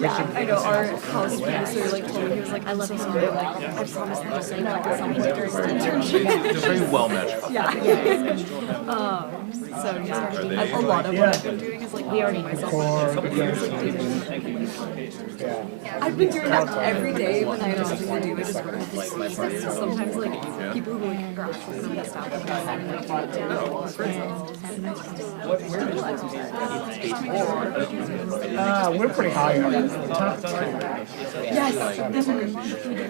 Yeah, I know. Our house producer like told me, he was like, I love so sorry. Like, I promised them to say that at some point during the internship. They're very well matched. Yeah. So yeah, a lot of what I've been doing is like learning myself for a couple years, like doing. I've been doing that every day when I have nothing to do. I just work with this. So sometimes like people who like are actually from the staff of that are like we're pretty high up. Yes.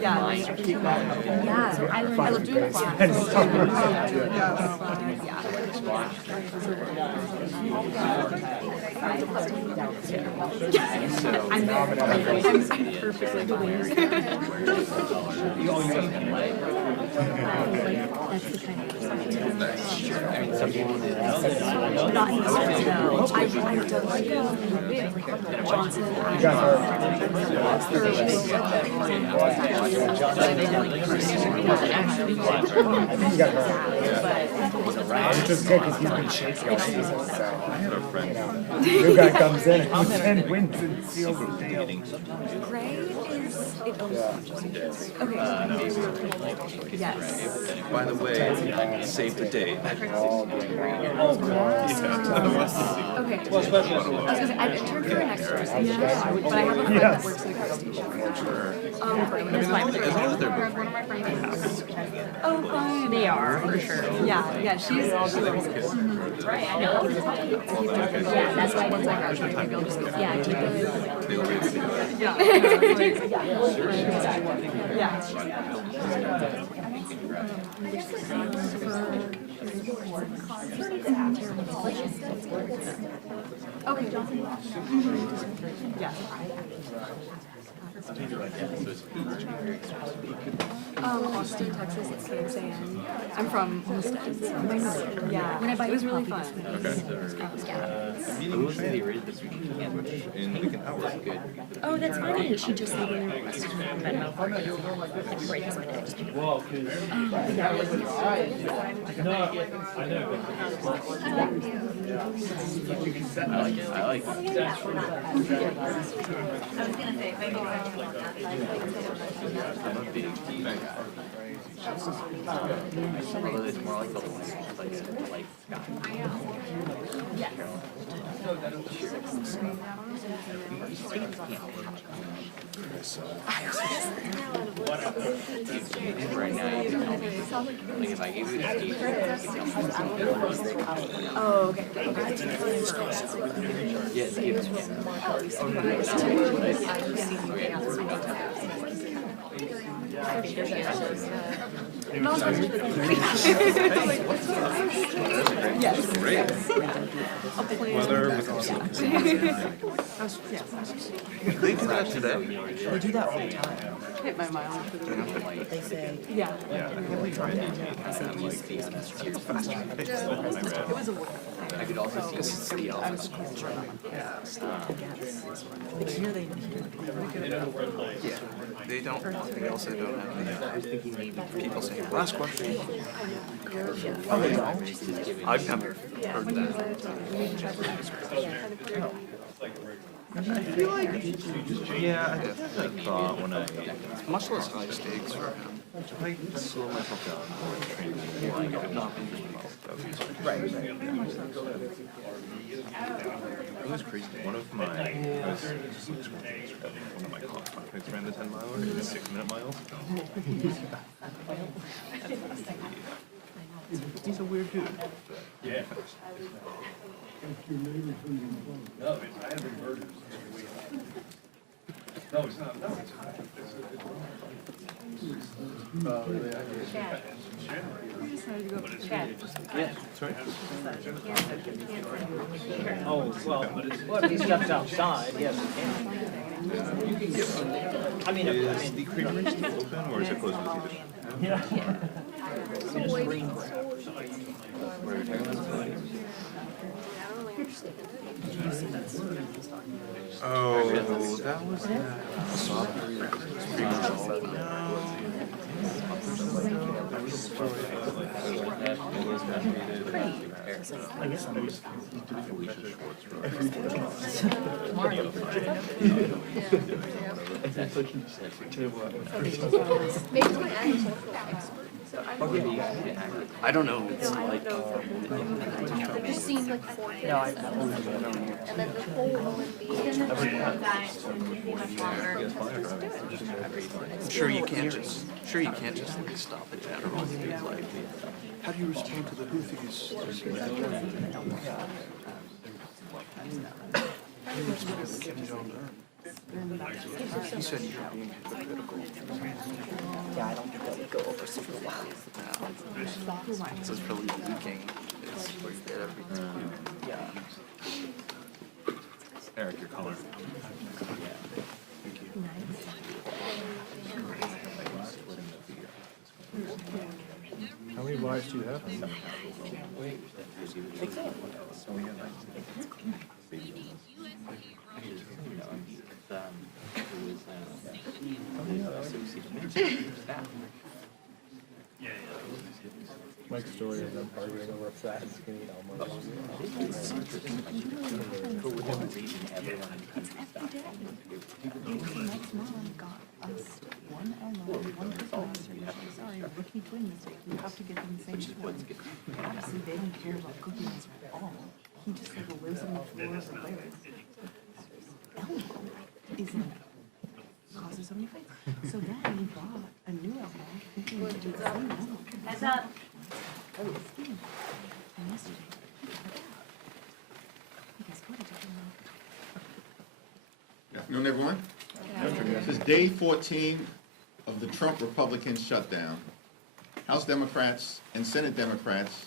Yeah. Yeah. So I love doing class. I'm perfectly clear. That's the kind of some people not in this room, no. I've done like Johnson and It's just good because he's been shaky all season, so new guy comes in and wins and seals the deal. Gray is it okay. Yes. By the way, save the date. Okay. I was gonna say I've interned for an extra station, but I have a friend that works at a gas station. As long as they're both. Oh, fine. They are for sure. Yeah. She loves it. Right. I know. Yeah, that's why once I graduate, maybe I'll just go. Yeah, keep it. Yeah. Okay. Yeah. Austin, Texas. It's so insane. I'm from Homestead. So yeah. It was really fun. Oh, that's funny. She just literally requested Venmo for you. Like right this minute. I like it. I'm a big TV guy. Although it's more like the light sky. Yes. Right now, you can help me. Like if I give you a Steve, Oh, okay. yes, give it. Yes. Weather was They do that today. They do that all the time. Hit my mile. They say, Yeah. every time I say, It's faster. It was a work. I could also see the office. but here they Yeah. They don't. They also don't have the people saying last question. Oh, they don't? I've never heard that. I feel like, yeah, I definitely thought when I, much less high stakes for him. I slow myself down more in training, like I've not been doing well. Right. It was crazy. One of my classmates ran the 10 miler in 6-minute miles. He's a weird dude. Yeah. No, I haven't heard it. No, it's not. No, it's high. Yeah, sorry. Oh, well, if he steps outside, yes, he can. I mean, Is the creamery still open or is it closed with you? yeah. Oh, that was I don't know. It's like It just seemed like 4 days. And then the whole Olympiad that would be much longer. sure you can't just like stop in general. Like, how do you respond to the Houthis? He said you're being hypocritical. Yeah, I don't think that would go over super well. So it's really leaking. It's where you get everything. Eric, your color. How many wives do you have? Mike's story of them arguing over fat and skinny almost. Mike's mom got us one Elmo and one Christmas tree. Sorry, rookie twin mistake. You have to get them the same one. Obviously, they don't care about cookies at all. He just like lives on the floor of the place. Elmo isn't causes so many fights. So then he bought a new Elmo, thinking it would be the same Elmo. Heads up. And yesterday, guess what? He took him out. Good afternoon, everyone. This is day 14 of the Trump Republican shutdown. House Democrats and Senate Democrats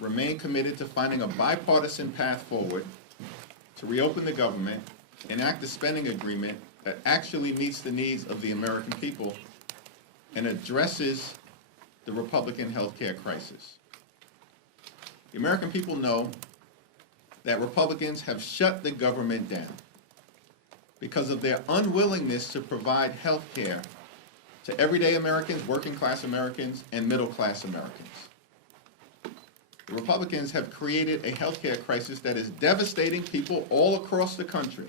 remain committed to finding a bipartisan path forward to reopen the government, enact a spending agreement that actually meets the needs of the American people and addresses the Republican health care crisis. The American people know that Republicans have shut the government down because of their unwillingness to provide health care to everyday Americans, working class Americans, and middle class Americans. The Republicans have created a health care crisis that is devastating people all across the country.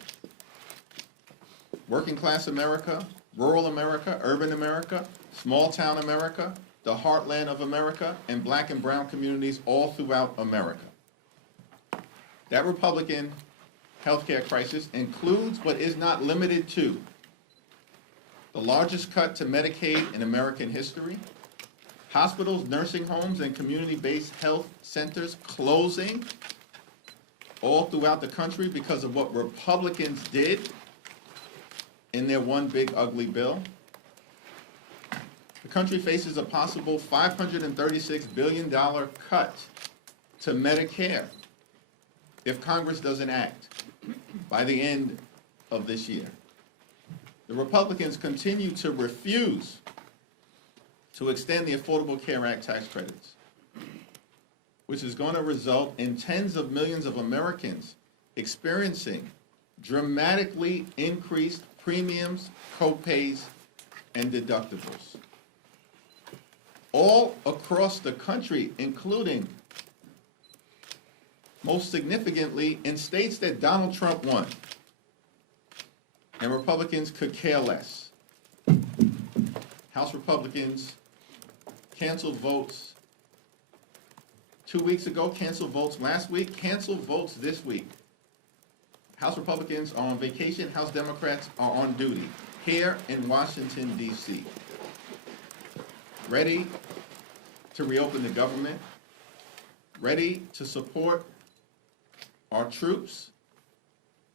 Working class America, rural America, urban America, small town America, the heartland of America, and black and brown communities all throughout America. That Republican healthcare crisis includes, but is not limited to, the largest cut to Medicaid in American history, hospitals, nursing homes, and community-based health centers closing all throughout the country because of what Republicans did in their one big ugly bill. The country faces a possible $536 billion cut to Medicare if Congress doesn't act by the end of this year. The Republicans continue to refuse to extend the Affordable Care Act tax credits, which is going to result in tens of millions of Americans experiencing dramatically increased premiums, co-pays, and deductibles. All across the country, including, most significantly, in states that Donald Trump won, and Republicans could care less. House Republicans canceled votes 2 weeks ago, canceled votes last week, canceled votes this week. House Republicans are on vacation, House Democrats are on duty here in Washington, D.C., ready to reopen the government, ready to support our troops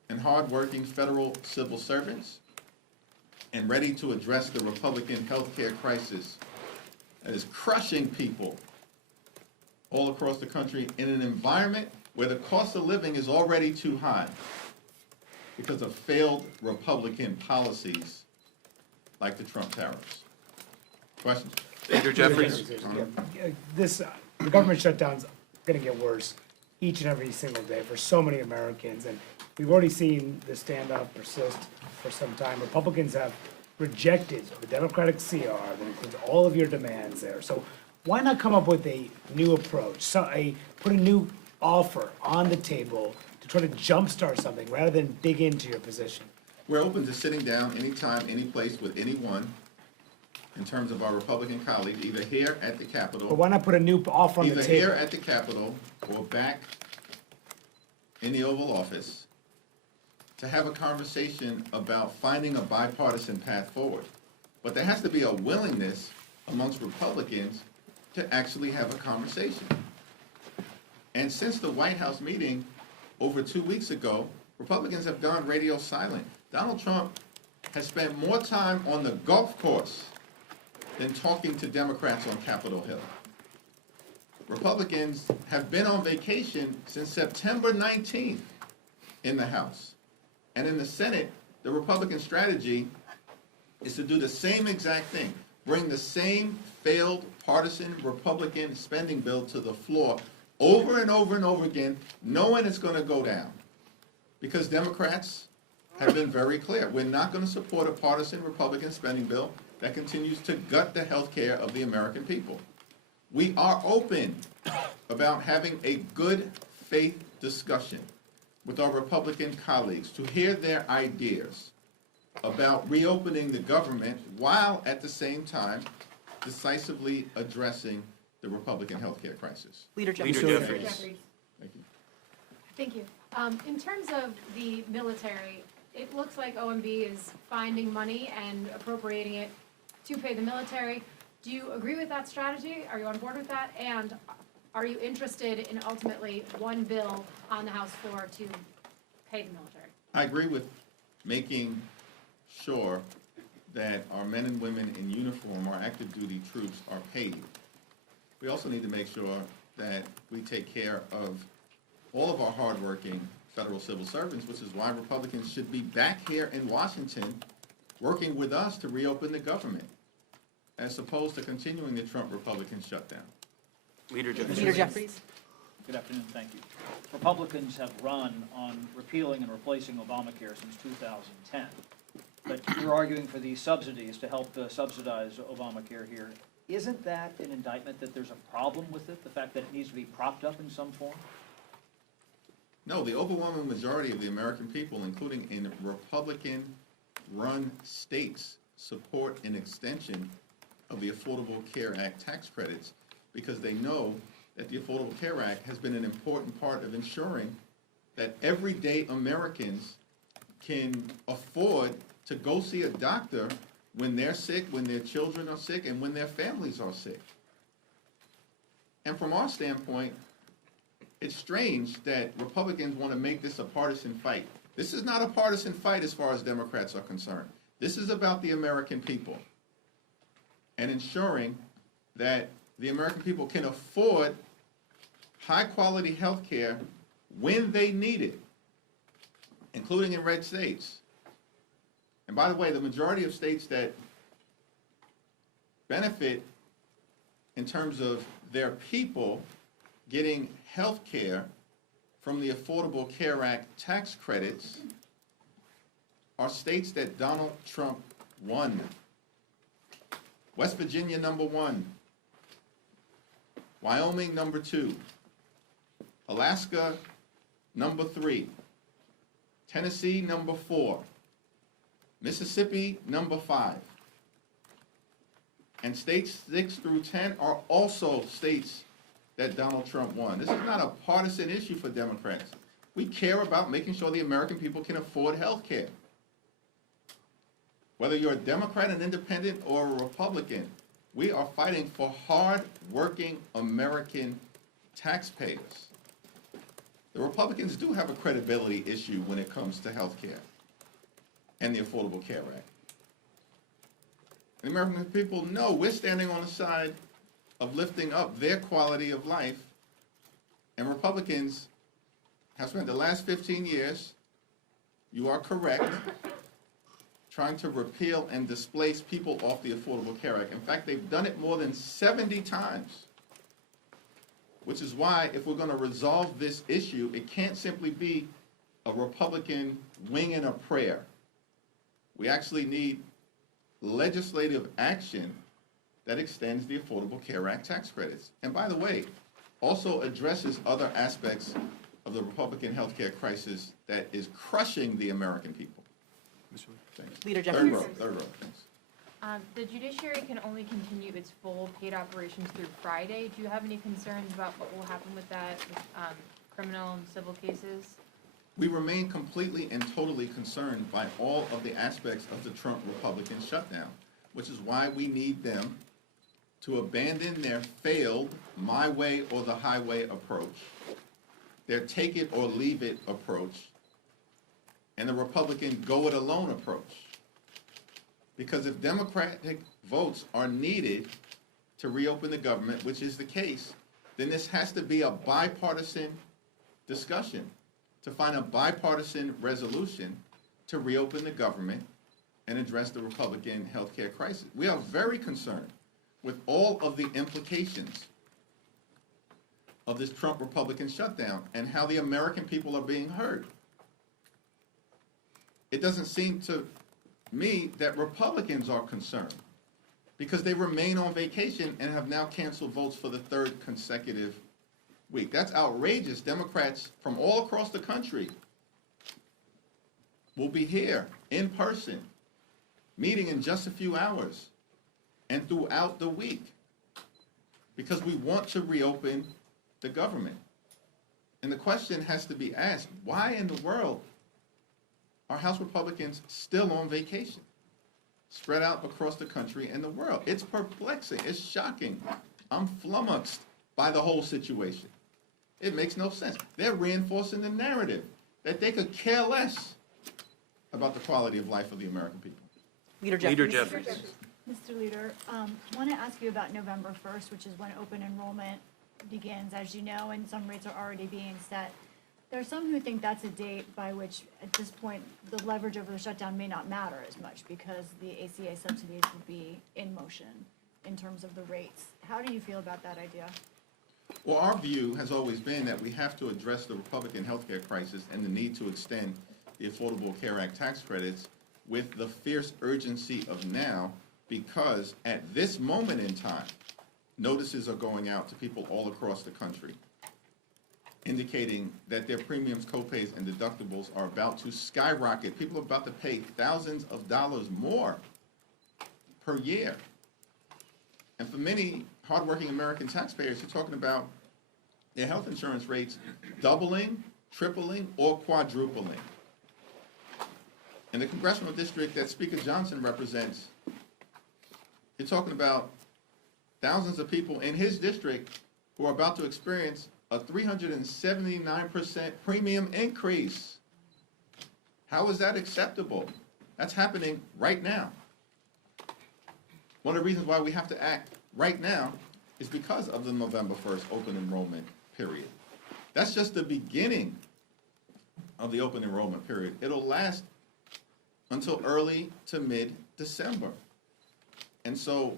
and hardworking federal civil servants, and ready to address the Republican health care crisis that is crushing people all across the country in an environment where the cost of living is already too high because of failed Republican policies like the Trump tariffs. Questions? Leader Jeffries. The government shutdown's going to get worse. each and every single day for so many Americans. And we've already seen the standoff persist for some time. Republicans have rejected the Democratic CR that includes all of your demands there. So why not come up with a new approach, put a new offer on the table to try to jumpstart something rather than dig into your position? We're open to sitting down anytime, any place with anyone in terms of our Republican colleagues, either here at the Capitol. But why not put a new offer on the Either table? here at the Capitol or back in the Oval Office to have a conversation about finding a bipartisan path forward. But there has to be a willingness amongst Republicans to actually have a conversation. And since the White House meeting over 2 weeks ago, Republicans have gone radio silent. Donald Trump has spent more time on the golf course than talking to Democrats on Capitol Hill. Republicans have been on vacation since September 19th in the House. And in the Senate, the Republican strategy is to do the same exact thing, bring the same failed partisan Republican spending bill to the floor over and over and over again, knowing it's going to go down. Because Democrats have been very clear. We're not going to support a partisan Republican spending bill that continues to gut the health care of the American people. We are open about having a good faith discussion with our Republican colleagues to hear their ideas about reopening the government while at the same time decisively addressing the Republican health care crisis. Leader Jeffries. Jeffries. Thank you. Thank you. In terms of the military, it looks like OMB is finding money and appropriating it to pay the military. Do you agree with that strategy? Are you on board with that? And are you interested in ultimately one bill on the House floor to pay the military? I agree with making sure that our men and women in uniform, our active duty troops, are paid. We also need to make sure that we take care of all of our hardworking federal civil servants, which is why Republicans should be back here in Washington working with us to reopen the government, as opposed to continuing the Trump Republican shutdown. Leader Jeffries. Good afternoon, thank you. Republicans have run on repealing and replacing Obamacare since 2010. But you're arguing for these subsidies to help subsidize Obamacare here. Isn't that an indictment that there's a problem with it, the fact that it needs to be propped up in some form? No, the overwhelming majority of the American people, including in Republican-run states, support an extension of the Affordable Care Act tax credits because they know that the Affordable Care Act has been an important part of ensuring that everyday Americans can afford to go see a doctor when they're sick, when their children are sick, and when their families are sick. And from our standpoint, it's strange that Republicans want to make this a partisan fight. This is not a partisan fight as far as Democrats are concerned. This is about the American people and ensuring that the American people can afford high-quality health care when they need it, including in red states. And by the way, the majority of states that benefit in terms of their people getting health care from the Affordable Care Act tax credits are states that Donald Trump won. West Virginia, #1. Wyoming, #2. Alaska, #3. Tennessee, #4. Mississippi, #5. And states 6 through 10 are also states that Donald Trump won. This is not a partisan issue for Democrats. We care about making sure the American people can afford health care. Whether you're a Democrat, an independent, or a Republican, we are fighting for hard-working American taxpayers. The Republicans do have a credibility issue when it comes to health care and the Affordable Care Act. The American people know we're standing on the side of lifting up their quality of life, and Republicans have spent the last 15 years, you are correct, trying to repeal and displace people off the Affordable Care Act. In fact, they've done it more than 70 times. which is why if we're going to resolve this issue, it can't simply be a Republican winging a prayer. We actually need legislative action that extends the Affordable Care Act tax credits. And by the way, also addresses other aspects of the Republican healthcare crisis that is crushing the American people. Thanks. Leader Third Jeffries. row, third row, thanks. The judiciary can only continue its full paid operations through Friday. Do you have any concerns about what will happen with that, with criminal and civil cases? We remain completely and totally concerned by all of the aspects of the Trump Republican shutdown, which is why we need them to abandon their failed my way or the highway approach, their take it or leave it approach, and the Republican go it alone approach. Because if Democratic votes are needed to reopen the government, which is the case, then this has to be a bipartisan discussion to find a bipartisan resolution to reopen the government and address the Republican healthcare crisis. We are very concerned with all of the implications of this Trump Republican shutdown and how the American people are being hurt. It doesn't seem to me that Republicans are concerned because they remain on vacation and have now canceled votes for the third consecutive week. That's outrageous. Democrats from all across the country will be here in person, meeting in just a few hours and throughout the week because we want to reopen the government. And the question has to be asked, why in the world are House Republicans still on vacation, spread out across the country and the world? It's perplexing. It's shocking. I'm flummoxed by the whole situation. It makes no sense. They're reinforcing the narrative that they could care less about the quality of life of the American people. Leader Jeffries. Leader Jeffries. Mr. Leader, I want to ask you about November 1st, which is when open enrollment begins, as you know, and some rates are already being set. There are some who think that's a date by which, at this point, the leverage over the shutdown may not matter as much because the ACA subsidies will be in motion in terms of the rates. How do you feel about that idea? Well, our view has always been that we have to address the Republican healthcare crisis and the need to extend the Affordable Care Act tax credits with the fierce urgency of now, because at this moment in time, notices are going out to people all across the country indicating that their premiums, copays, and deductibles are about to skyrocket. People are about to pay thousands of dollars more per year. And for many hardworking American taxpayers, you're talking about their health insurance rates doubling, tripling, or quadrupling. In the congressional district that Speaker Johnson represents, you're talking about thousands of people in his district who are about to experience a 379% premium increase. How is that acceptable? That's happening right now. One of the reasons why we have to act right now is because of the November 1st open enrollment period. That's just the beginning of the open enrollment period. It'll last until early to mid-December. And so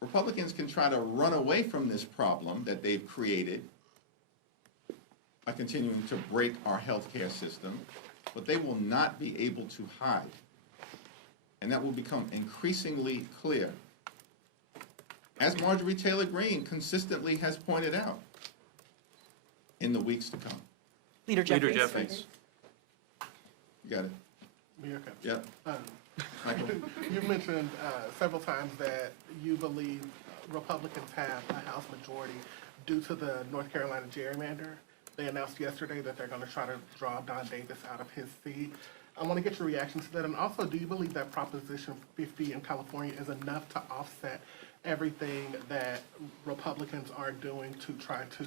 Republicans can try to run away from this problem that they've created by continuing to break our healthcare system, but they will not be able to hide. And that will become increasingly clear, as Marjorie Taylor Greene consistently has pointed out in the weeks to come. Leader Jeffries. Leader Jeffries. You got it? Okay. Yep. Michael? You've mentioned several times that you believe Republicans have a House majority due to the North Carolina gerrymander. They announced yesterday that they're going to try to draw Don Davis out of his seat. I want to get your reaction to that. And also, do you believe that Proposition 50 in California is enough to offset everything that Republicans are doing to try to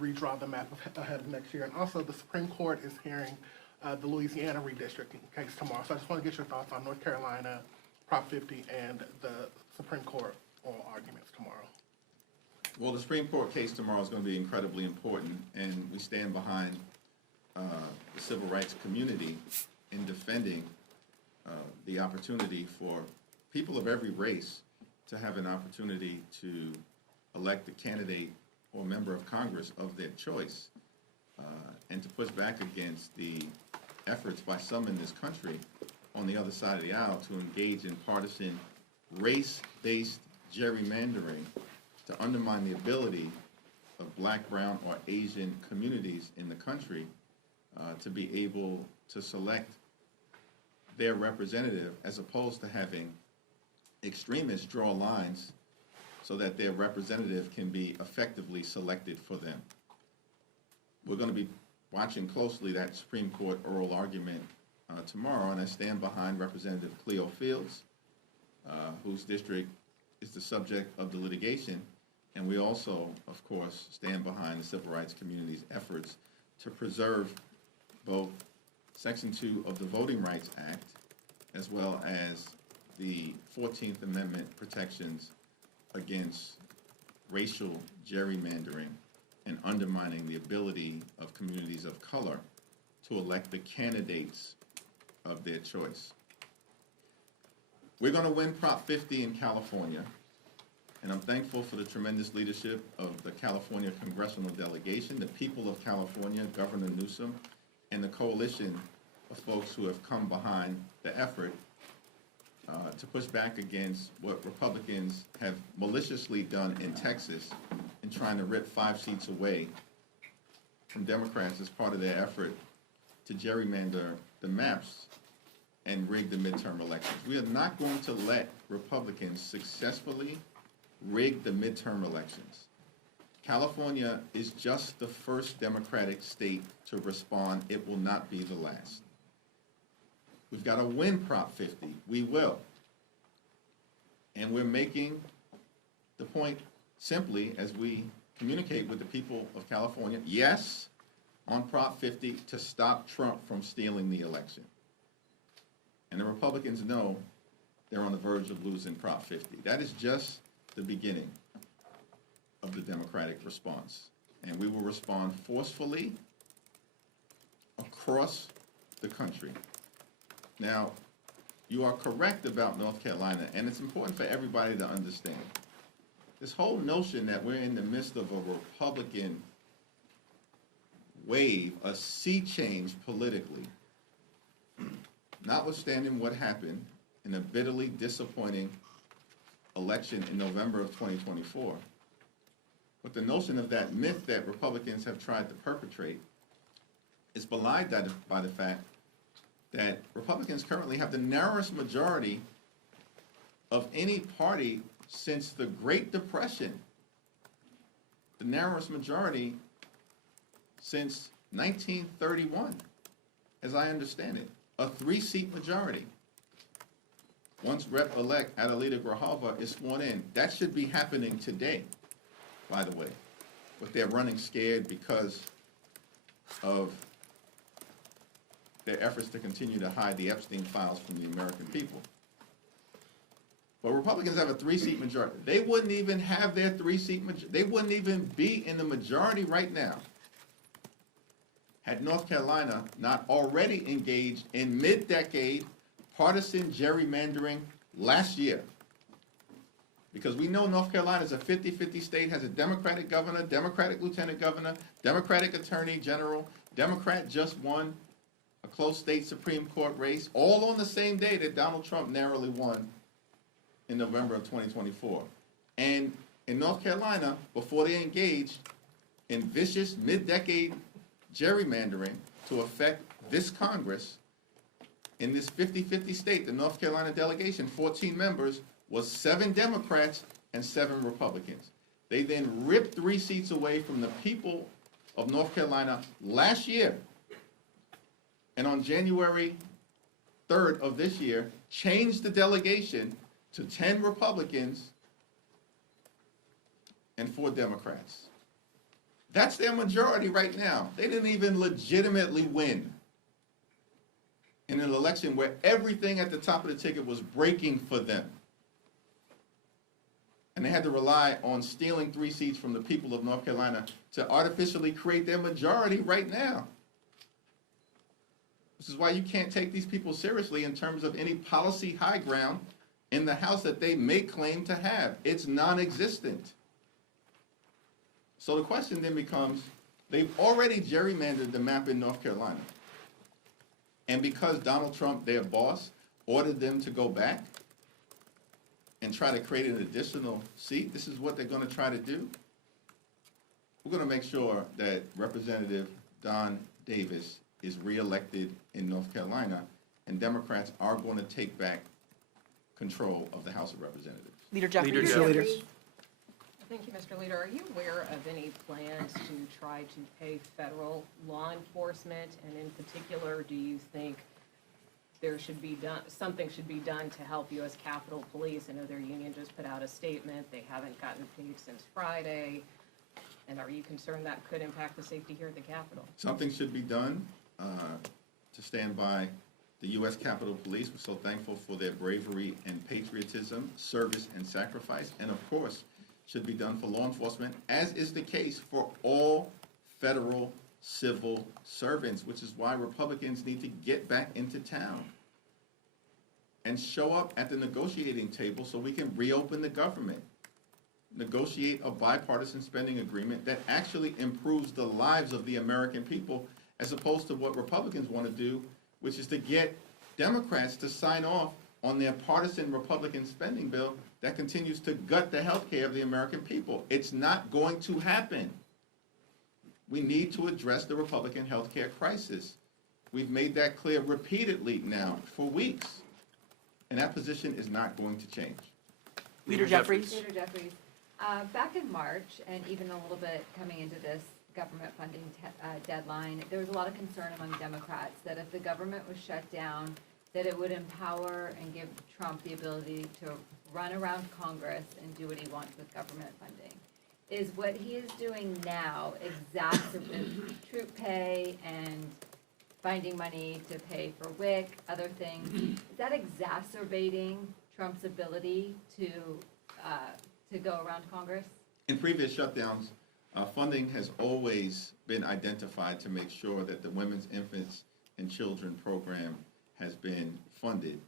redraw the map ahead of next year? And also, the Supreme Court is hearing the Louisiana redistricting case tomorrow. So I just want to get your thoughts on North Carolina, Prop 50, and the Supreme Court oral arguments tomorrow. Well, the Supreme Court case tomorrow is going to be incredibly important, and we stand behind the civil rights community in defending the opportunity for people of every race to have an opportunity to elect a candidate or member of Congress of their choice, and to push back against the efforts by some in this country on the other side of the aisle to engage in partisan race-based gerrymandering to undermine the ability of black, brown, or Asian communities in the country to be able to select their representative, as opposed to having extremists draw lines so that their representative can be effectively selected for them. We're going to be watching closely that Supreme Court oral argument tomorrow, and I stand behind Representative Cleo Fields, whose district is the subject of the litigation, and we also, of course, stand behind the civil rights community's efforts to preserve both Section 2 of the Voting Rights Act, as well as the 14th Amendment protections against racial gerrymandering and undermining the ability of communities of color to elect the candidates of their choice. We're going to win Prop 50 in California, and I'm thankful for the tremendous leadership of the California congressional delegation, the people of California, Governor Newsom, and the coalition of folks who have come behind the effort to push back against what Republicans have maliciously done in Texas in trying to rip 5 seats away from Democrats as part of their effort to gerrymander the maps and rig the midterm elections. We are not going to let Republicans successfully rig the midterm elections. California is just the first Democratic state to respond. It will not be the last. We've got to win Prop 50. We will. And we're making the point simply as we communicate with the people of California, yes, on Prop 50 to stop Trump from stealing the election. And the Republicans know they're on the verge of losing Prop 50. That is just the beginning of the Democratic response. And we will respond forcefully across the country. Now, you are correct about North Carolina, and it's important for everybody to understand. This whole notion that we're in the midst of a Republican wave, a sea change politically, notwithstanding what happened in a bitterly disappointing election in November of 2024, but the notion of that myth that Republicans have tried to perpetrate is belied by the fact that Republicans currently have the narrowest majority of any party since the Great Depression, the narrowest majority since 1931, as I understand it, a 3-seat majority. Once Rep-elect Adelita Grijalva is sworn in, that should be happening today, by the way, but they're running scared because of their efforts to continue to hide the Epstein files from the American people. But Republicans have a 3-seat majority. They wouldn't even have their 3-seat majority. They wouldn't even be in the majority right now had North Carolina not already engaged in mid-decade partisan gerrymandering last year. Because we know North Carolina is a 50-50 state, has a Democratic governor, Democratic lieutenant governor, Democratic attorney general, Democrat just won a close state Supreme Court race, all on the same day that Donald Trump narrowly won in November of 2024. And in North Carolina, before they engaged in vicious mid-decade gerrymandering to affect this Congress, in this 50-50 state, the North Carolina delegation, 14 members, was 7 Democrats and 7 Republicans. They then ripped 3 seats away from the people of North Carolina last year. And on January 3rd of this year, changed the delegation to 10 Republicans and 4 Democrats. That's their majority right now. They didn't even legitimately win in an election where everything at the top of the ticket was breaking for them. And they had to rely on stealing 3 seats from the people of North Carolina to artificially create their majority right now. This is why you can't take these people seriously in terms of any policy high ground in the House that they may claim to have. It's non-existent. So the question then becomes, they've already gerrymandered the map in North Carolina. And because Donald Trump, their boss, ordered them to go back and try to create an additional seat, this is what they're going to try to do. We're going to make sure that Representative Don Davis is reelected in North Carolina, and Democrats are going to take back control of the House of Representatives. Leader Jeffries. Leader Jeffries. Thank you, Mr. Leader. Are you aware of any plans to try to pay federal law enforcement? And in particular, do you think there should be something should be done to help U.S. Capitol Police? I know their union just put out a statement. They haven't gotten paid since Friday. And are you concerned that could impact the safety here at the Capitol? Something should be done to stand by the U.S. Capitol Police. We're so thankful for their bravery and patriotism, service and sacrifice, and of course, should be done for law enforcement, as is the case for all federal civil servants, which is why Republicans need to get back into town and show up at the negotiating table so we can reopen the government, negotiate a bipartisan spending agreement that actually improves the lives of the American people, as opposed to what Republicans want to do, which is to get Democrats to sign off on their partisan Republican spending bill that continues to gut the health care of the American people. It's not going to happen. We need to address the Republican health care crisis. We've made that clear repeatedly now for weeks, and that position is not going to change. Leader Jeffries. Leader Jeffries, back in March, and even a little bit coming into this government funding deadline, there was a lot of concern among Democrats that if the government was shut down, that it would empower and give Trump the ability to run around Congress and do what he wants with government funding. Is what he is doing now exacerbating troop pay and finding money to pay for WIC, other things? Is that exacerbating Trump's ability to go around Congress? In previous shutdowns, funding has always been identified to make sure that the Women's, Infants, and Children program has been funded,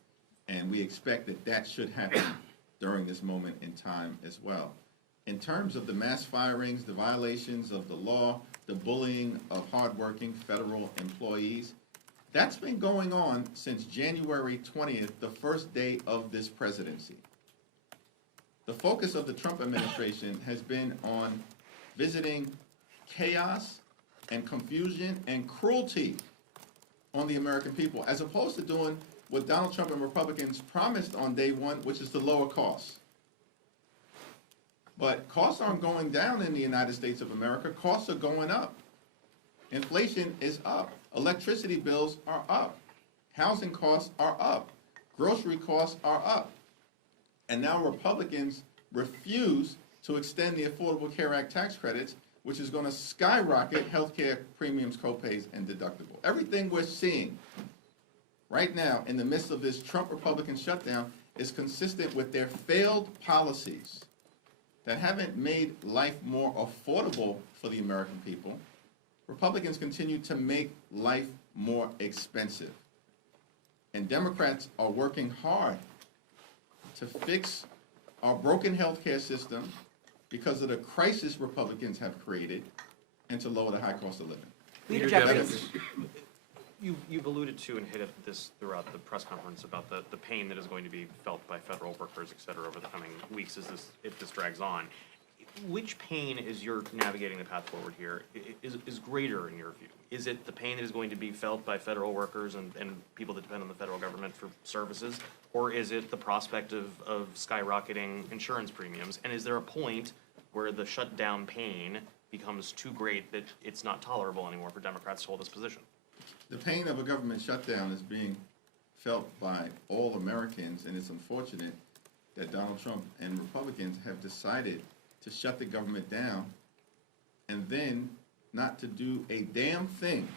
and we expect that that should happen during this moment in time as well. In terms of the mass firings, the violations of the law, the bullying of hardworking federal employees, that's been going on since January 20th, the first day of this presidency. The focus of the Trump administration has been on visiting chaos and confusion and cruelty on the American people, as opposed to doing what Donald Trump and Republicans promised on day one, which is to lower costs. But costs aren't going down in the United States of America. Costs are going up. Inflation is up. Electricity bills are up. Housing costs are up. Grocery costs are up. And now Republicans refuse to extend the Affordable Care Act tax credits, which is going to skyrocket health care premiums, copays, and deductible. Everything we're seeing right now in the midst of this Trump Republican shutdown is consistent with their failed policies that haven't made life more affordable for the American people. Republicans continue to make life more expensive. And Democrats are working hard to fix our broken health care system because of the crisis Republicans have created, and to lower the high cost of living. Leader Jeffries. You've alluded to and hit at this throughout the press conference about the pain that is going to be felt by federal workers, et cetera, over the coming weeks if this drags on. Which pain, as you're navigating the path forward here, is greater in your view? Is it the pain that is going to be felt by federal workers and people that depend on the federal government for services? Or is it the prospect of skyrocketing insurance premiums? And is there a point where the shutdown pain becomes too great that it's not tolerable anymore for Democrats to hold this position? The pain of a government shutdown is being felt by all Americans, and it's unfortunate that Donald Trump and Republicans have decided to shut the government down and then not to do a damn thing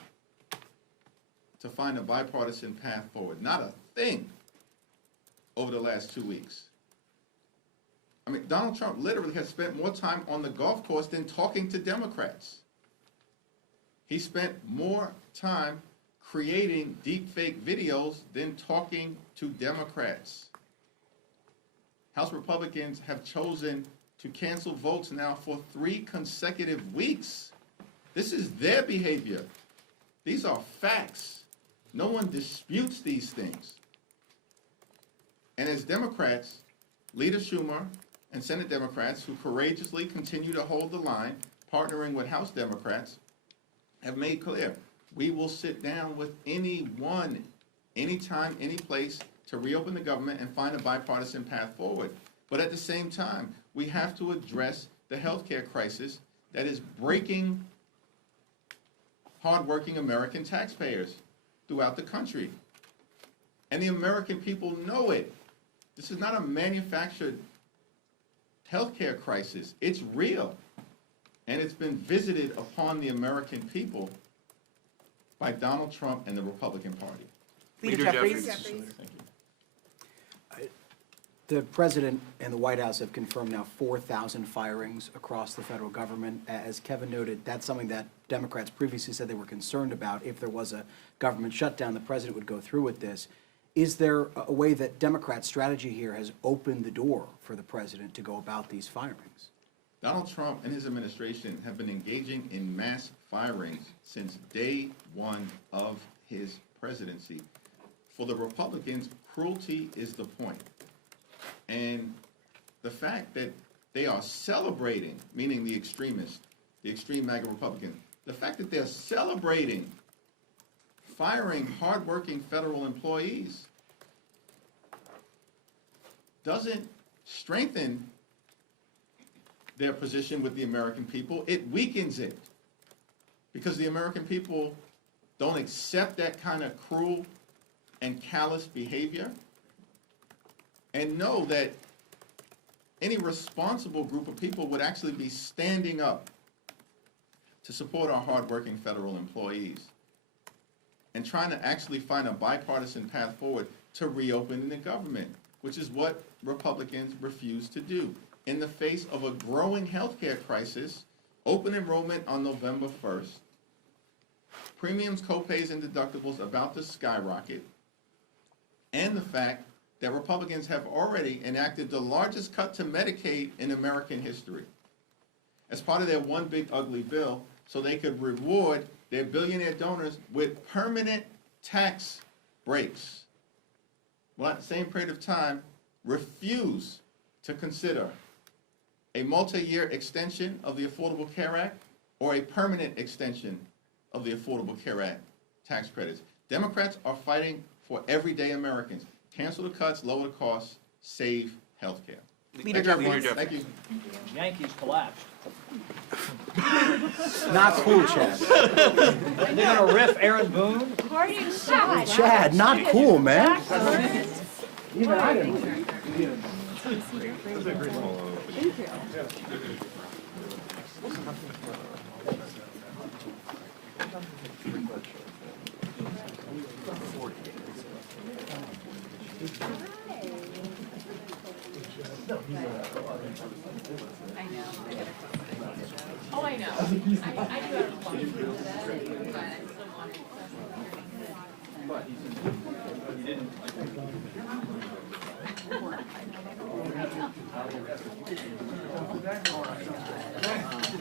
to find a bipartisan path forward. Not a thing over the last 2 weeks. I mean, Donald Trump literally has spent more time on the golf course than talking to Democrats. He spent more time creating deepfake videos than talking to Democrats. House Republicans have chosen to cancel votes now for 3 consecutive weeks. This is their behavior. These are facts. No one disputes these things. And as Democrats, Leader Schumer and Senate Democrats who courageously continue to hold the line, partnering with House Democrats, have made clear, we will sit down with anyone, anytime, any place to reopen the government and find a bipartisan path forward. But at the same time, we have to address the healthcare crisis that is breaking hardworking American taxpayers throughout the country. And the American people know it. This is not a manufactured healthcare crisis. It's real. And it's been visited upon the American people by Donald Trump and the Republican Party. Leader Jeffries. Thank you. The President and the White House have confirmed now 4,000 firings across the federal government. As Kevin noted, that's something that Democrats previously said they were concerned about. If there was a government shutdown, the President would go through with this. Is there a way that Democrats' strategy here has opened the door for the President to go about these firings? Donald Trump and his administration have been engaging in mass firings since day one of his presidency. For the Republicans, cruelty is the point. And the fact that they are celebrating, meaning the extremists, the extreme MAGA Republicans, the fact that they're celebrating firing hardworking federal employees doesn't strengthen their position with the American people. It weakens it because the American people don't accept that kind of cruel and callous behavior and know that any responsible group of people would actually be standing up to support our hardworking federal employees and trying to actually find a bipartisan path forward to reopening the government, which is what Republicans refuse to do. In the face of a growing healthcare crisis, open enrollment on November 1st, premiums, copays, and deductibles about to skyrocket, and the fact that Republicans have already enacted the largest cut to Medicaid in American history as part of their one big ugly bill so they could reward their billionaire donors with permanent tax breaks. Well, at the same period of time, refuse to consider a multi-year extension of the Affordable Care Act or a permanent extension of the Affordable Care Act tax credits. Democrats are fighting for everyday Americans. Cancel the cuts, lower the costs, save health care. Leader Jeffries. Thank you. Yankees collapsed. Not cool, Chad. They're gonna riff Aaron Boone? Chad, not cool, man. Even I didn't. Thank you. Oh, I know. I do have a question for that, but I still wanted to.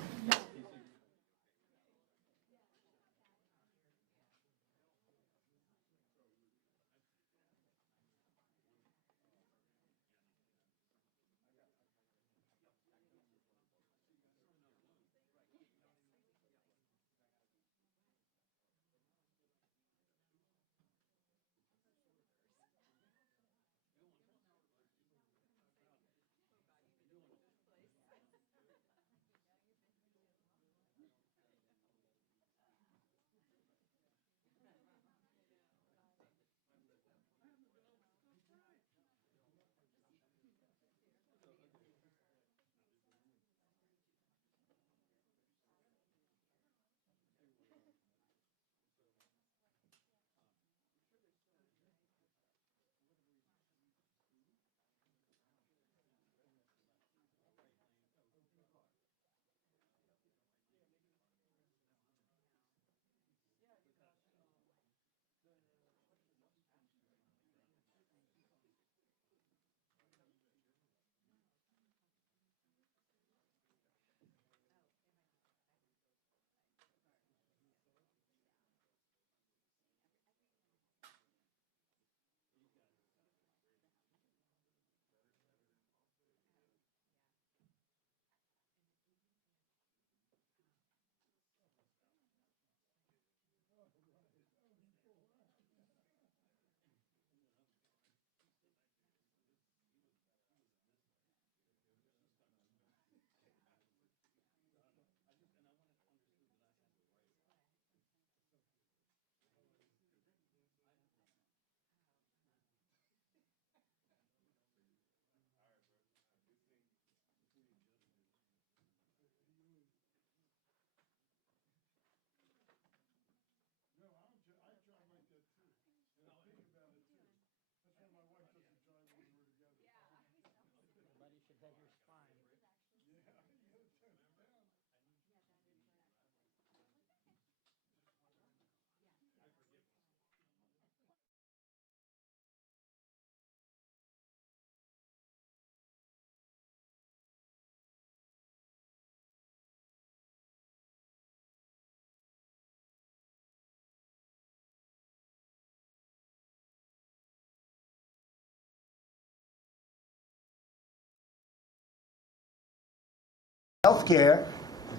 health care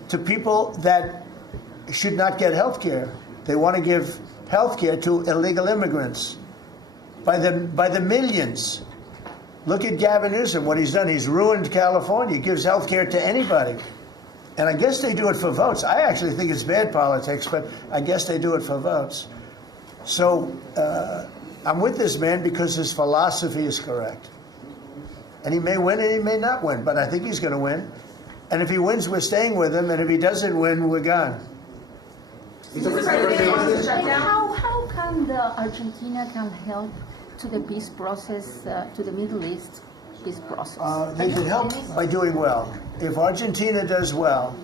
to people that should not get health care. They want to give health care to illegal immigrants by the millions. Look at Gavin Newsom, what he's done. He's ruined California. He gives health care to anybody. And I guess they do it for votes. I actually think it's bad politics, but I guess they do it for votes. So I'm with this man because his philosophy is correct. And he may win and he may not win, but I think he's going to win. And if he wins, we're staying with him, and if he doesn't win, we're gone. How can Argentina can help to the peace process, to the Middle East peace process? They could help by doing well. If Argentina does well,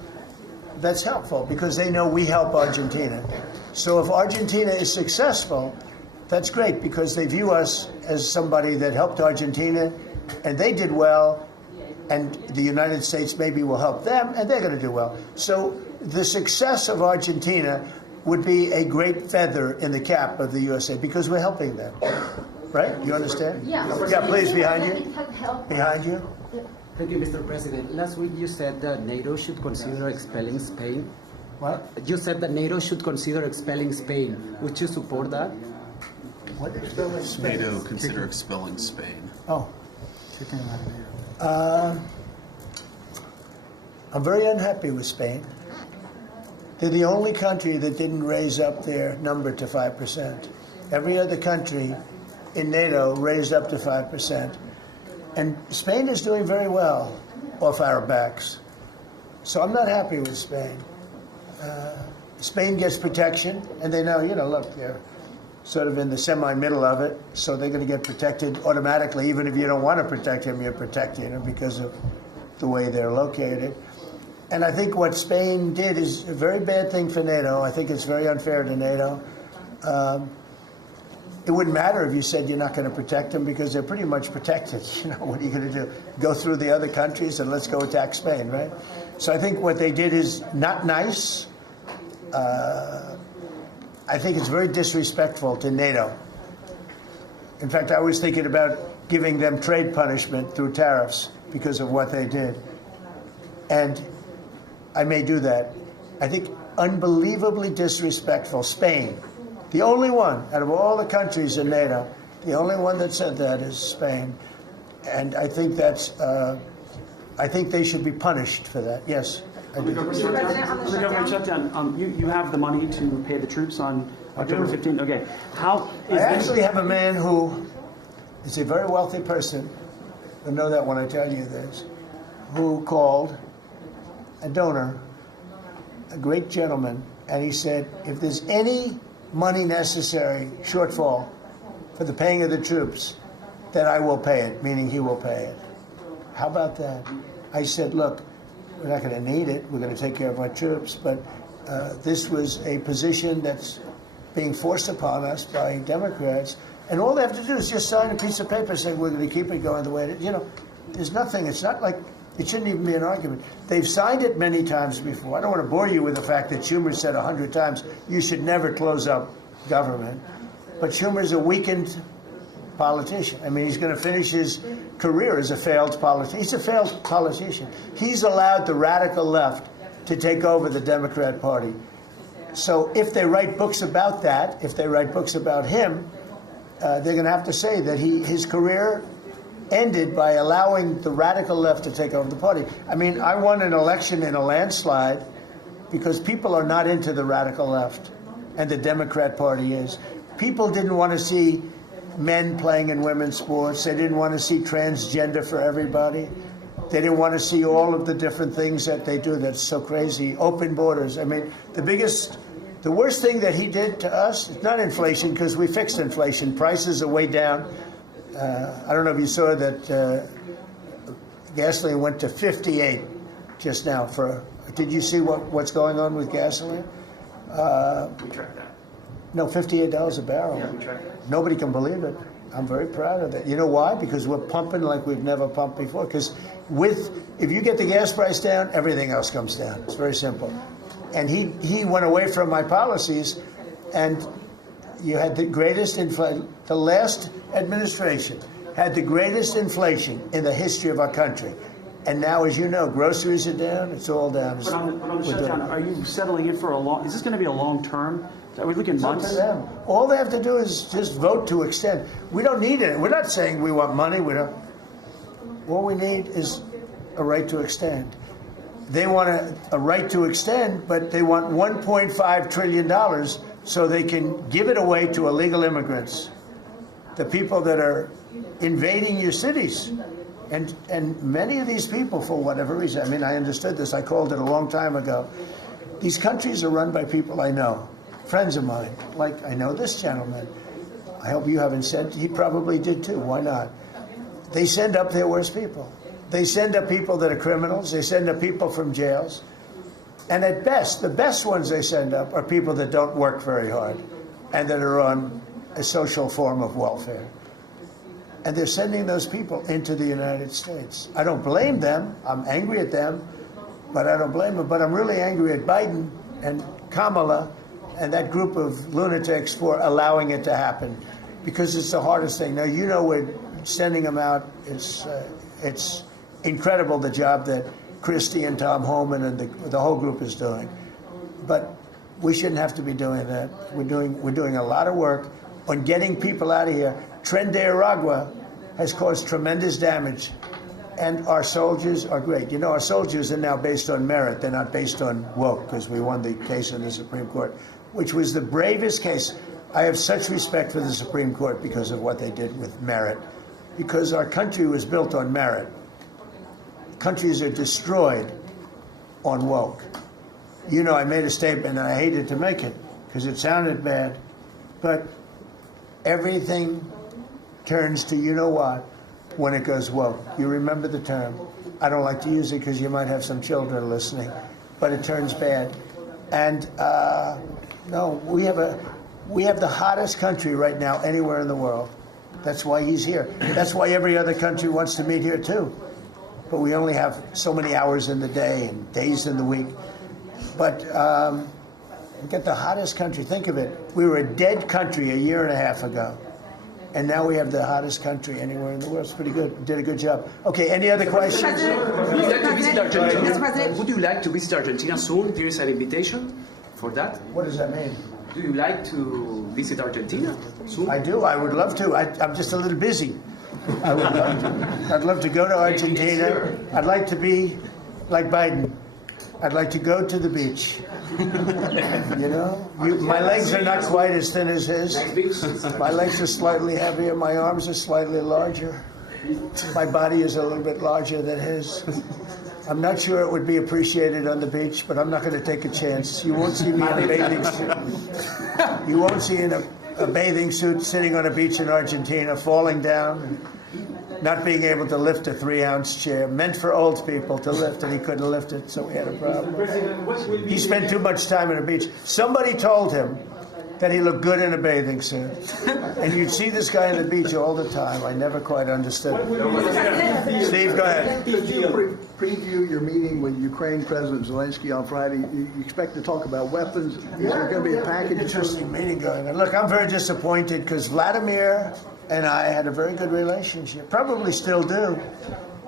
that's helpful because they know we help Argentina. So if Argentina is successful, that's great because they view us as somebody that helped Argentina and they did well, and the United States maybe will help them and they're going to do well. So the success of Argentina would be a great feather in the cap of the USA because we're helping them. Right? You understand? Yeah. Yeah, please, behind you. Behind you. Thank you, Mr. President. Last week you said that NATO should consider expelling Spain. What? You said that NATO should consider expelling Spain. Would you support that? What? NATO consider expelling Spain. Oh. I'm very unhappy with Spain. They're the only country that didn't raise up their number to 5%. Every other country in NATO raised up to 5%. And Spain is doing very well off our backs. So I'm not happy with Spain. Spain gets protection, and they know, look, they're sort of in the semi-middle of it, so they're going to get protected automatically. Even if you don't want to protect them, you're protecting them because of the way they're located. And I think what Spain did is a very bad thing for NATO. I think it's very unfair to NATO. It wouldn't matter if you said you're not going to protect them because they're pretty much protected. What are you going to do? Go through the other countries and let's go attack Spain, right? So I think what they did is not nice. I think it's very disrespectful to NATO. In fact, I was thinking about giving them trade punishment through tariffs because of what they did. And I may do that. I think unbelievably disrespectful. Spain, the only one out of all the countries in NATO, the only one that said that is Spain. And I think that's, I think they should be punished for that. Yes. On the government shutdown, you have the money to pay the troops on October 15th. Okay. How is I actually have a man who is a very wealthy person. You'll know that when I tell you this, who called a donor, a great gentleman, and he said, if there's any money necessary, shortfall, for the paying of the troops, then I will pay it, meaning he will pay it. How about that? I said, look, we're not going to need it. We're going to take care of our troops. But this was a position that's being forced upon us by Democrats. And all they have to do is just sign a piece of paper saying we're going to keep it going the way it is. There's nothing. It's not like it shouldn't even be an argument. They've signed it many times before. I don't want to bore you with the fact that Schumer said 100 times, you should never close up government. But Schumer's a weakened politician. I mean, he's going to finish his career as a failed politician. He's a failed politician. He's allowed the radical left to take over the Democrat Party. So if they write books about that, if they write books about him, they're going to have to say that his career ended by allowing the radical left to take over the party. I mean, I won an election in a landslide because people are not into the radical left, and the Democrat Party is. People didn't want to see men playing in women's sports. They didn't want to see transgender for everybody. They didn't want to see all of the different things that they do that's so crazy. Open borders. I mean, the worst thing that he did to us, it's not inflation, because we fixed inflation. Prices are way down. I don't know if you saw that gasoline went to 58 just now. Did you see what's going on with gasoline? We track that. No, $58 a barrel. Yeah, we track that. Nobody can believe it. I'm very proud of that. You know why? Because we're pumping like we've never pumped before. Because if you get the gas price down, everything else comes down. It's very simple. And he went away from my policies, and you had the greatest inflation. The last administration had the greatest inflation in the history of our country. And now, as you know, groceries are down, it's all down. But on the shutdown, are you settling in for is this going to be a long term? Are we looking It's up months? to them. All they have to do is just vote to extend. We don't need it. We're not saying we want money. We don't. All we need is a right to extend. They want a right to extend, but they want $1.5 trillion so they can give it away to illegal immigrants, the people that are invading your cities. And many of these people, for whatever reason, I mean, I understood this. I called it a long time ago. These countries are run by people I know, friends of mine. Like, I know this gentleman. I hope you haven't said, he probably did too. Why not? They send up their worst people. They send up people that are criminals. They send up people from jails. And at best, the best ones they send up are people that don't work very hard and that are on a social form of welfare. And they're sending those people into the United States. I don't blame them. I'm angry at them, but I don't blame them. But I'm really angry at Biden and Kamala and that group of lunatics for allowing it to happen, because it's the hardest thing. Now, you know, we're sending them out. It's incredible the job that Christie and Tom Homan and the whole group is doing. But we shouldn't have to be doing that. We're doing a lot of work on getting people out of here. Tren de Aragua has caused tremendous damage, and our soldiers are great. You know, our soldiers are now based on merit. They're not based on woke, because we won the case in the Supreme Court, which was the bravest case. I have such respect for the Supreme Court because of what they did with merit, because our country was built on merit. Countries are destroyed on woke. You know, I made a statement, and I hated to make it because it sounded bad, but everything turns to you know what when it goes woke. You remember the term. I don't like to use it because you might have some children listening, but it turns bad. And no, we have the hottest country right now anywhere in the world. That's why he's here. That's why every other country wants to meet here too. But we only have so many hours in the day and days in the week. But we get the hottest country. Think of it. We were a dead country a year and a half ago. And now we have the hottest country anywhere in the world. It's pretty good. We did a good job. Okay, any other questions? Would you like to visit Argentina? Would you like to visit Argentina soon? There is an invitation for that. What does that mean? Do you like to visit Argentina soon? I do. I would love to. I'm just a little busy. I would love to. I'd love to go to Argentina. I'd like to be like Biden. I'd like to go to the beach. You know, my legs are not quite as thin as his. My legs are slightly heavier. My arms are slightly larger. My body is a little bit larger than his. I'm not sure it would be appreciated on the beach, but I'm not going to take a chance. You won't see me in a bathing suit. You won't see in a bathing suit sitting on a beach in Argentina, falling down, not being able to lift a 3-ounce chair, meant for old people to lift, and he couldn't lift it, so we had a problem. He spent too much time on a beach. Somebody told him that he looked good in a bathing suit. And you'd see this guy on the beach all the time. I never quite understood it. Steve, go ahead. Could you preview your meeting with Ukraine President Zelensky on Friday? You expect to talk about weapons? Is there going to be a package? Interesting meeting going on. Look, I'm very disappointed because Vladimir and I had a very good relationship. Probably still do.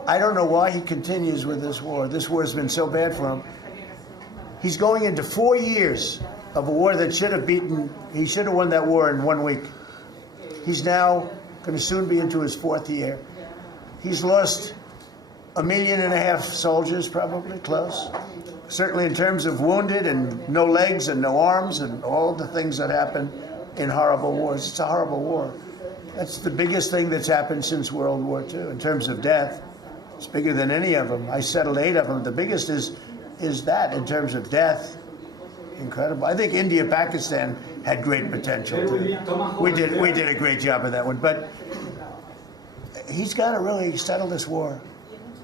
I don't know why he continues with this war. This war has been so bad for him. He's going into 4 years of a war that should have he should have won that war in 1 week. He's now going to soon be into his 4th year. He's lost 1.5 million soldiers, probably, close. Certainly in terms of wounded and no legs and no arms and all the things that happen in horrible wars. It's a horrible war. That's the biggest thing that's happened since World War II in terms of death. It's bigger than any of them. I settled 8 of them. The biggest is that in terms of death. Incredible. I think India, Pakistan had great potential too. We did a great job of that one. But he's got to really settle this war.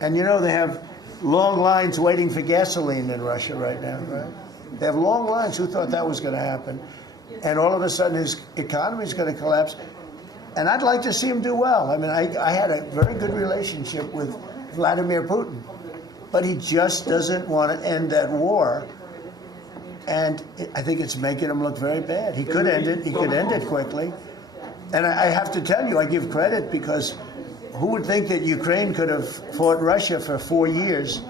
And you know, they have long lines waiting for gasoline in Russia right now, right? They have long lines. Who thought that was going to happen? And all of a sudden his economy is going to collapse. And I'd like to see him do well. I mean, I had a very good relationship with Vladimir Putin, but he just doesn't want to end that war. And I think it's making him look very bad. He could end it. He could end it quickly. And I have to tell you, I give credit because who would think that Ukraine could have fought Russia for 4 years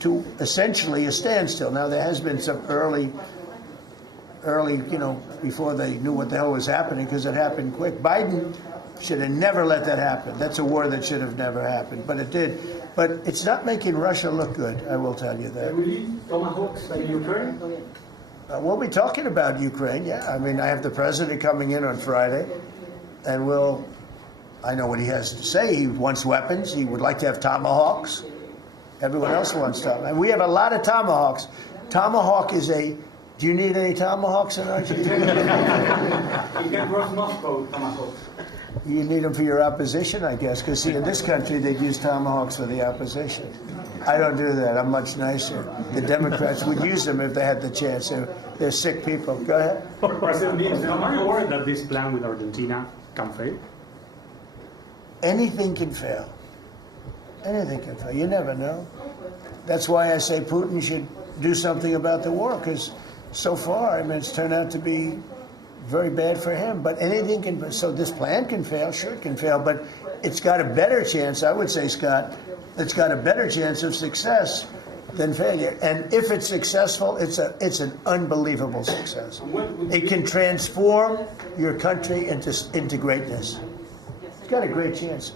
to essentially a standstill? Now, there has been some early, before they knew what the hell was happening, because it happened quick. Biden should have never let that happen. That's a war that should have never happened, but it did. But it's not making Russia look good, I will tell you that. We'll be talking about Ukraine, yeah. I mean, I have the president coming in on Friday, and I know what he has to say. He wants weapons. He would like to have tomahawks. Everyone else wants tomahawks. And we have a lot of tomahawks. Tomahawk is do you need any tomahawks in Argentina? You get Moscow tomahawks. You need them for your opposition, I guess, because, see, in this country, they'd use tomahawks for the opposition. I don't do that. I'm much nicer. The Democrats would use them if they had the chance. They're sick people. Go ahead. President, are you worried that this plan with Argentina can fail? Anything can fail. Anything can fail. You never know. That's why I say Putin should do something about the war, because so far, I mean, it's turned out to be very bad for him. But anything can. So this plan can fail. Sure, it can fail, but it's got a better chance, I would say, Scott. It's got a better chance of success than failure. And if it's successful, it's an unbelievable success. It can transform your country into greatness. It's got a great chance.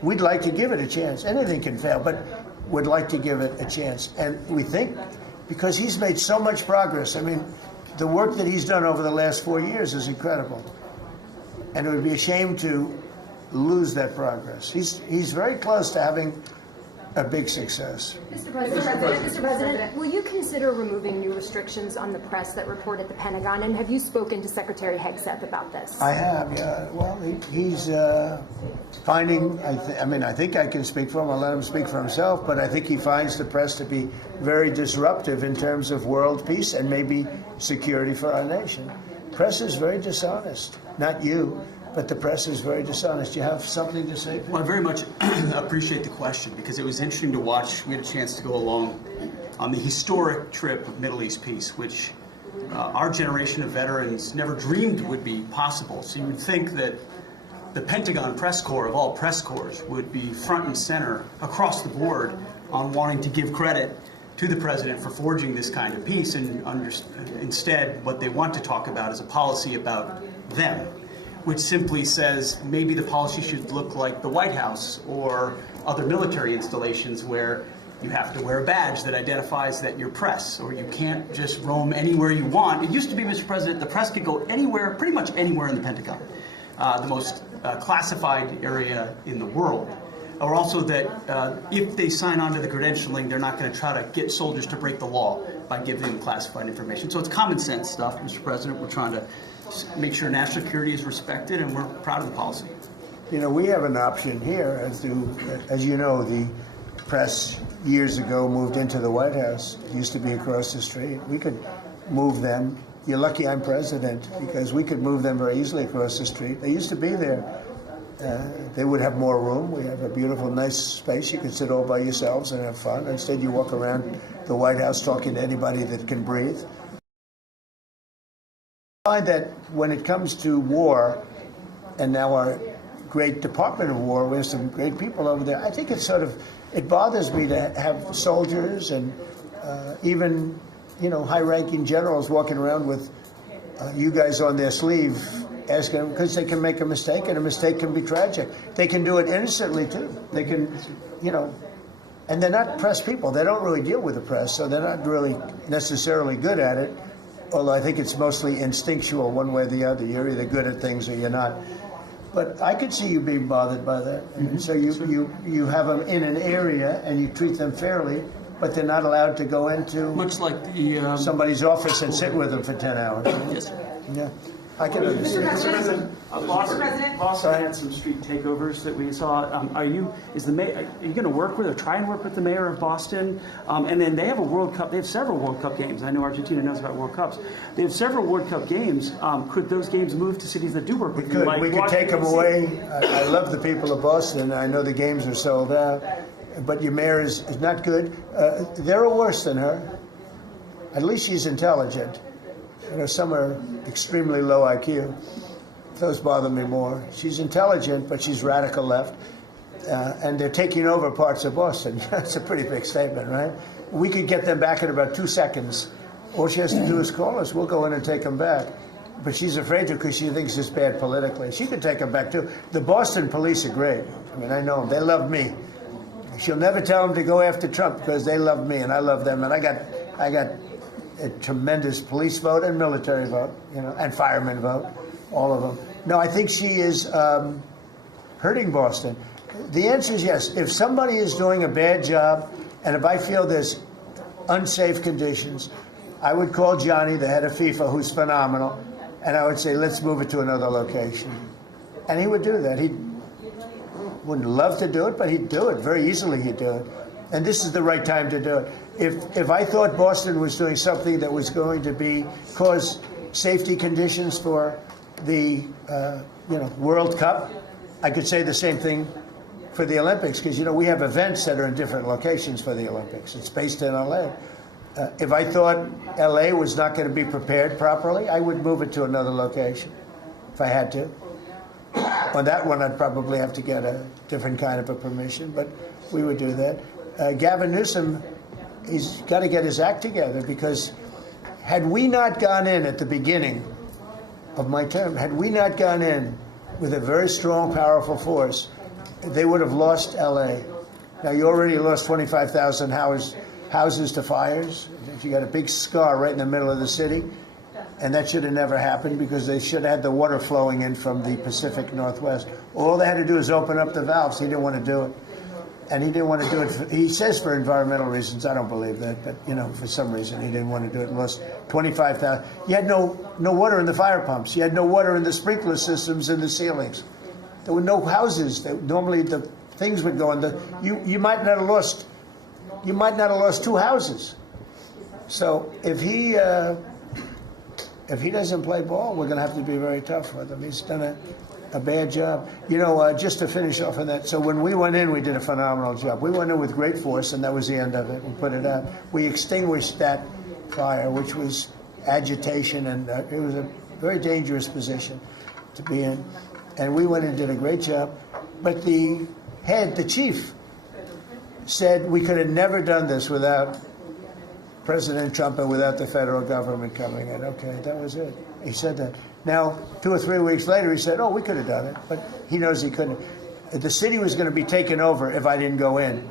We'd like to give it a chance. Anything can fail, but we'd like to give it a chance. And we think, because he's made so much progress. I mean, the work that he's done over the last 4 years is incredible. And it would be a shame to lose that progress. He's very close to having a big success. Mr. President, will you consider removing new restrictions on the press that report at the Pentagon? And have you spoken to Secretary Hegseth about this? I have, yeah. Well, he's finding, I think I can speak for him. I'll let him speak for himself, but I think he finds the press to be very disruptive in terms of world peace and maybe security for our nation. Press is very dishonest. Not you, but the press is very dishonest. You have something to say? Well, I very much appreciate the question, because it was interesting to watch. We had a chance to go along on the historic trip of Middle East peace, which our generation of veterans never dreamed would be possible. So you would think that the Pentagon press corps, of all press corps, would be front and center across the board on wanting to give credit to the president for forging this kind of peace, and instead what they want to talk about is a policy about them, which simply says maybe the policy should look like the White House or other military installations where you have to wear a badge that identifies that you're press, or you can't just roam anywhere you want. It used to be, Mr. President, the press could go anywhere, pretty much anywhere in the Pentagon, the most classified area in the world. Or also that if they sign on to the credentialing, they're not going to try to get soldiers to break the law by giving them classified information. So it's common sense stuff, Mr. President. We're trying to make sure national security is respected, and we're proud of the policy. You know, we have an option here, as you know, the press years ago moved into the White House. It used to be across the street. We could move them. You're lucky I'm president, because we could move them very easily across the street. They used to be there. They would have more room. We have a beautiful, nice space. You can sit all by yourselves and have fun. Instead, you walk around the White House talking to anybody that can breathe. I find that when it comes to war, and now our great Department of War, we have some great people over there, I think it bothers me to have soldiers and even, high-ranking generals walking around with you guys on their sleeve, asking them, because they can make a mistake, and a mistake can be tragic. They can do it innocently, too. They can, and they're not press people. They don't really deal with the press, so they're not really necessarily good at it, although I think it's mostly instinctual one way or the other. You're either good at things or you're not. But I could see you being bothered by that. And so you have them in an area, and you treat them fairly, but they're not allowed to go into much like the somebody's office and sit with them for 10 hours. Yes. Yeah. I can understand. Mr. President, Boston had some street takeovers that we saw. Are you going to work with or try and work with the mayor of Boston? And then they have a World Cup. They have several World Cup games. I know Argentina knows about World Cups. They have several World Cup games. Could those games move to cities that do work with you? We could take them away. I love the people of Boston. I know the games are sold out. But your mayor is not good. They're worse than her. At least she's intelligent. Some are extremely low IQ. Those bother me more. She's intelligent, but she's radical left. and they're taking over parts of Boston. That's a pretty big statement, right? We could get them back in about 2 seconds. All she has to do is call us. We'll go in and take them back. But she's afraid to because she thinks it's bad politically. She could take them back, too. The Boston police are great. I mean, I know them. They love me. She'll never tell them to go after Trump because they love me and I love them. And I got a tremendous police vote and military vote, you know, and fireman vote, all of them. No, I think she is hurting Boston. The answer is yes. If somebody is doing a bad job, and if I feel there's unsafe conditions, I would call Johnny, the head of FIFA, who's phenomenal, and I would say, let's move it to another location. And he would do that. He wouldn't love to do it, but he'd do it. Very easily he'd do it. And this is the right time to do it. If I thought Boston was doing something that was going to cause safety conditions for the World Cup, I could say the same thing for the Olympics, because, you know, we have events that are in different locations for the Olympics. It's based in L.A. If I thought L.A. was not going to be prepared properly, I would move it to another location if I had to. On that one, I'd probably have to get a different kind of a permission, but we would do that. Gavin Newsom, he's got to get his act together, because had we not gone in at the beginning of my term, had we not gone in with a very strong, powerful force, they would have lost L.A. Now, you already lost 25,000 houses to fires. You got a big scar right in the middle of the city, and that should have never happened because they should have had the water flowing in from the Pacific Northwest. All they had to do is open up the valves. He didn't want to do it. And he didn't want to do it. He says for environmental reasons. I don't believe that, but, you know, for some reason he didn't want to do it. And lost 25,000. You had no water in the fire pumps. You had no water in the sprinkler systems in the ceilings. There were no houses. Normally the things would go in. You might not have lost. You might not have lost 2 houses. So if he doesn't play ball, we're going to have to be very tough with him. He's done a bad job. You know, just to finish off on that, so when we went in, we did a phenomenal job. We went in with great force, and that was the end of it. We put it out. We extinguished that fire, which was agitation, and it was a very dangerous position to be in. And we went and did a great job. But the chief, said we could have never done this without President Trump and without the federal government coming in. Okay, that was it. He said that. Now, 2 or 3 weeks later, he said, oh, we could have done it, but he knows he couldn't. The city was going to be taken over if I didn't go in.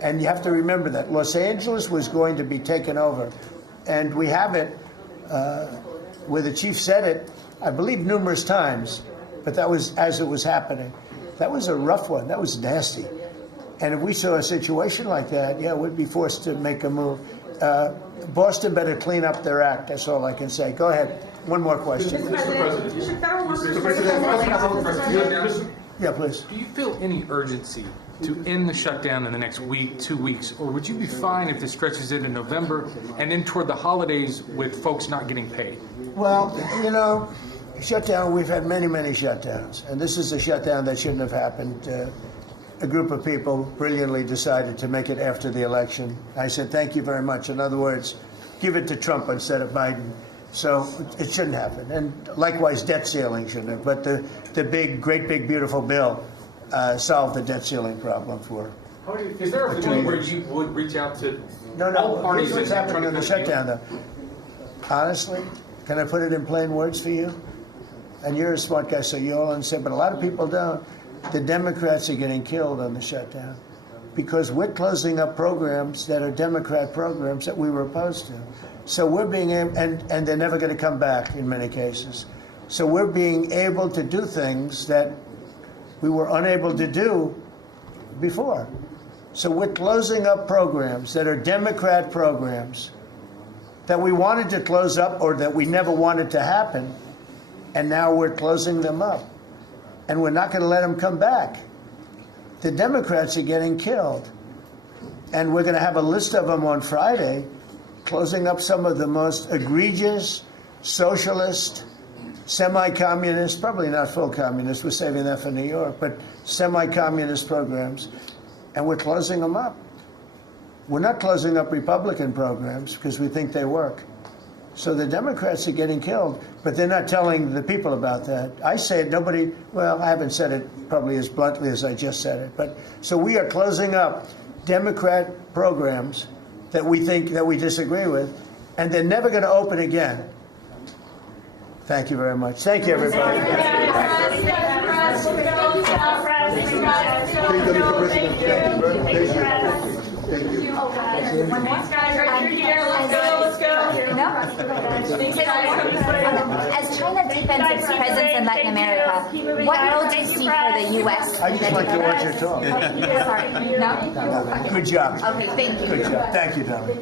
And you have to remember that. Los Angeles was going to be taken over. And we have it where the chief said it, I believe, numerous times, but that was as it was happening. That was a rough one. That was nasty. And if we saw a situation like that, yeah, we'd be forced to make a move. Boston better clean up their act. That's all I can say. Go ahead. One more question. Mr. President. Yeah, please. Do you feel any urgency to end the shutdown in the next week, 2 weeks, or would you be fine if this stretches into November and then toward the holidays with folks not getting paid? Well, you know, shutdown, we've had many, many shutdowns, and this is a shutdown that shouldn't have happened. A group of people brilliantly decided to make it after the election. I said, thank you very much. In other words, give it to Trump instead of Biden. So it shouldn't happen. And likewise, debt ceiling shouldn't have. But the big, great big, beautiful bill solved the debt ceiling problem for Is there a point where you would reach out to all parties? Here's what's happening in the shutdown, though. Honestly, can I put it in plain words for you? And you're a smart guy, so you all understand, but a lot of people don't. The Democrats are getting killed on the shutdown because we're closing up programs that are Democrat programs that we were opposed to. So we're being able, and they're never going to come back in many cases. So we're being able to do things that we were unable to do before. So we're closing up programs that are Democrat programs that we wanted to close up or that we never wanted to happen, and now we're closing them up. And we're not going to let them come back. The Democrats are getting killed. And we're going to have a list of them on Friday, closing up some of the most egregious, socialist, semi-communist, probably not full communist, we're saving that for New York, but semi-communist programs, and we're closing them up. We're not closing up Republican programs because we think they work. So the Democrats are getting killed, but they're not telling the people about that. I say it, nobody, well, I haven't said it probably as bluntly as I just said it, but so we are closing up Democrat programs that we think, that we disagree with, and they're never going to open again. Thank you very much. Thank you, everybody. As China deepens its presence in Latin America, what role do you see for the U.S.? I just like to watch your talk. Sorry, no? Good job. Okay, thank you. Good job. Thank you, darling.